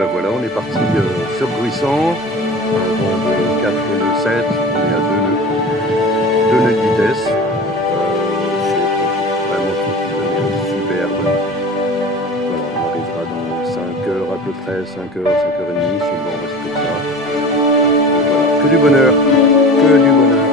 ben voilà, on est parti sur Gruissan, bon, de 4 nœuds 7, on est à 2 nœuds de vitesse. C'est vraiment une superbe. Voilà, on arrivera dans 5 heures à peu près, 5 heures, 5 heures et demie, si on reste comme ça. Et voilà, que du bonheur, que du bonheur.